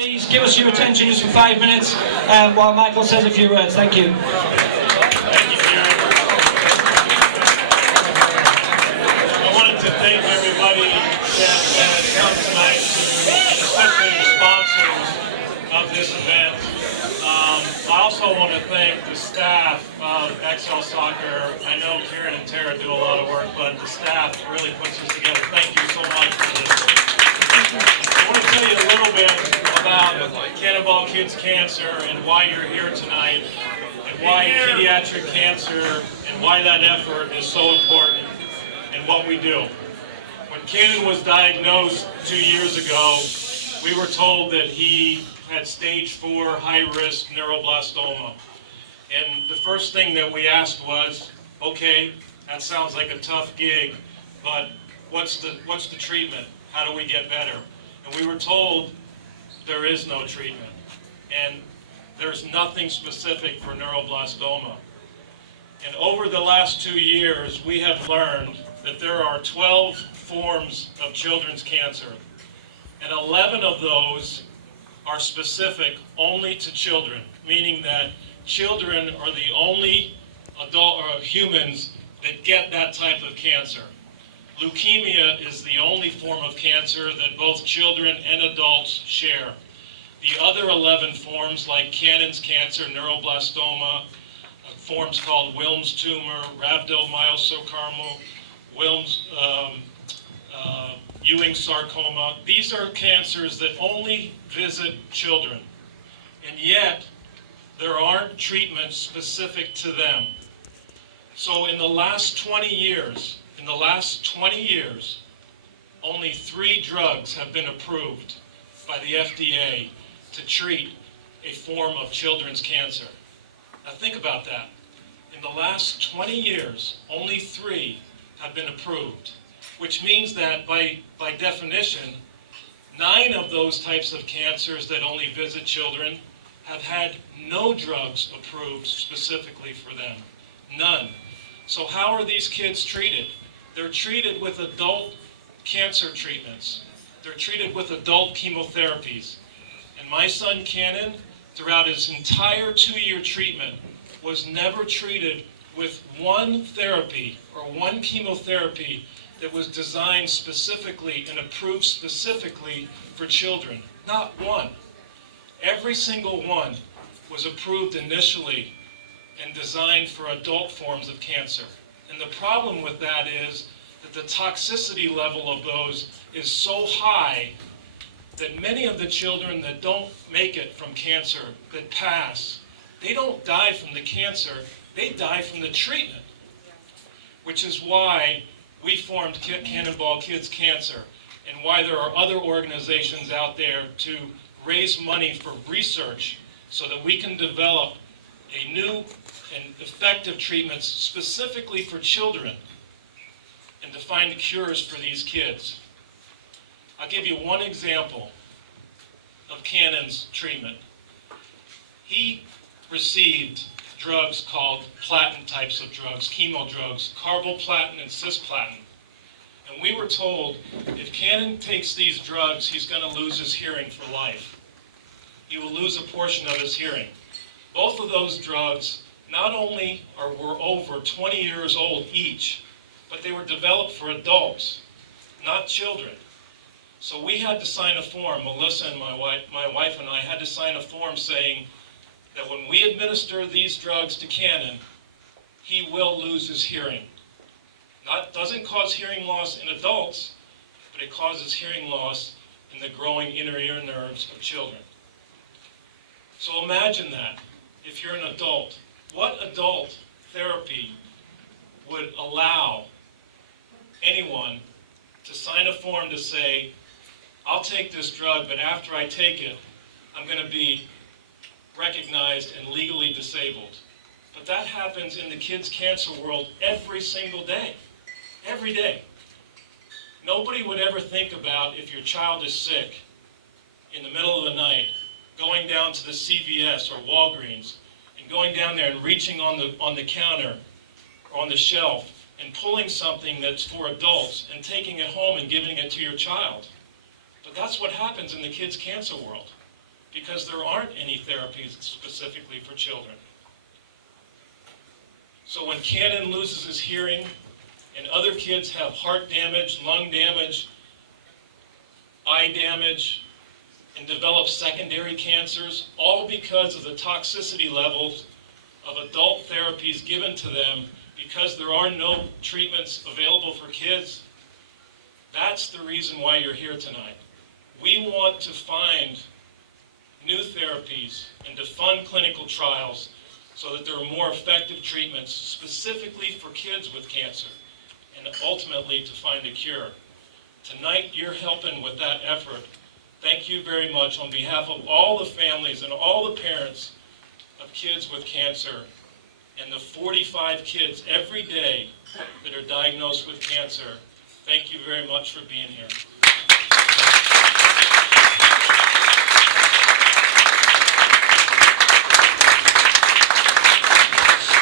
Please give us your attention just for 5 minutes while Michael says a few words. Thank you. Thank you, Karen. I wanted to thank everybody that has come tonight, especially the sponsors of this event. I also want to thank the staff of XL Soccer. I know Karen and Tara do a lot of work, but the staff really puts this together. Thank you so much for this. I want to tell you a little bit about Cannonball Kids Cancer and why you're here tonight, and why pediatric cancer and why that effort is so important and what we do. When Cannon was diagnosed 2 years ago, we were told that he had stage 4 high-risk neuroblastoma. And the first thing that we asked was, okay, that sounds like a tough gig, but what's the treatment? How do we get better? And we were told there is no treatment. And there's nothing specific for neuroblastoma. And over the last 2 years, we have learned that there are 12 forms of children's cancer. And 11 of those are specific only to children, meaning that children are the only adult or humans that get that type of cancer. Leukemia is the only form of cancer that both children and adults share. The other 11 forms, like Cannon's cancer, neuroblastoma, forms called Wilms tumor, rhabdomyosarcoma, Ewing sarcoma, these are cancers that only visit children. And yet, there aren't treatments specific to them. So in the last 20 years, only 3 drugs have been approved by the FDA to treat a form of children's cancer. Now think about that. In the last 20 years, only 3 have been approved, which means that by definition, 9 of those types of cancers that only visit children have had no drugs approved specifically for them. None. So how are these kids treated? They're treated with adult cancer treatments. They're treated with adult chemotherapies. And my son Cannon, throughout his entire 2-year treatment, was never treated with one therapy or one chemotherapy that was designed specifically and approved specifically for children. Not one. Every single one was approved initially and designed for adult forms of cancer. And the problem with that is that the toxicity level of those is so high that many of the children that don't make it from cancer, that pass, they don't die from the cancer, they die from the treatment. Which is why we formed Cannonball Kids Cancer, and why there are other organizations out there to raise money for research so that we can develop a new and effective treatments specifically for children and to find cures for these kids. I'll give you one example of Cannon's treatment. He received drugs called platinum types of drugs, chemo drugs, carboplatin and cisplatin. And we were told if Cannon takes these drugs, he's going to lose his hearing for life. He will lose a portion of his hearing. Both of those drugs not only were over 20 years old each, but they were developed for adults, not children. So we had to sign a form, Melissa and my wife and I had to sign a form saying that when we administer these drugs to Cannon, he will lose his hearing. Doesn't cause hearing loss in adults, but it causes hearing loss in the growing inner ear nerves of children. So imagine that, if you're an adult. What adult therapy would allow anyone to sign a form to say, I'll take this drug, but after I take it, I'm going to be recognized and legally disabled? But that happens in the kids' cancer world every single day. Every day. Nobody would ever think about, if your child is sick in the middle of the night, going down to the CVS or Walgreens and going down there and reaching on the counter or on the shelf and pulling something that's for adults and taking it home and giving it to your child. But that's what happens in the kids' cancer world. because there aren't any therapies specifically for children. So when Cannon loses his hearing and other kids have heart damage, lung damage, eye damage, and develop secondary cancers, all because of the toxicity levels of adult therapies given to them because there are no treatments available for kids, that's the reason why you're here tonight. We want to find new therapies and to fund clinical trials so that there are more effective treatments specifically for kids with cancer and ultimately to find a cure. Tonight you're helping with that effort. Thank you very much on behalf of all the families and all the parents of kids with cancer and the 45 kids every day that are diagnosed with cancer. Thank you very much for being here.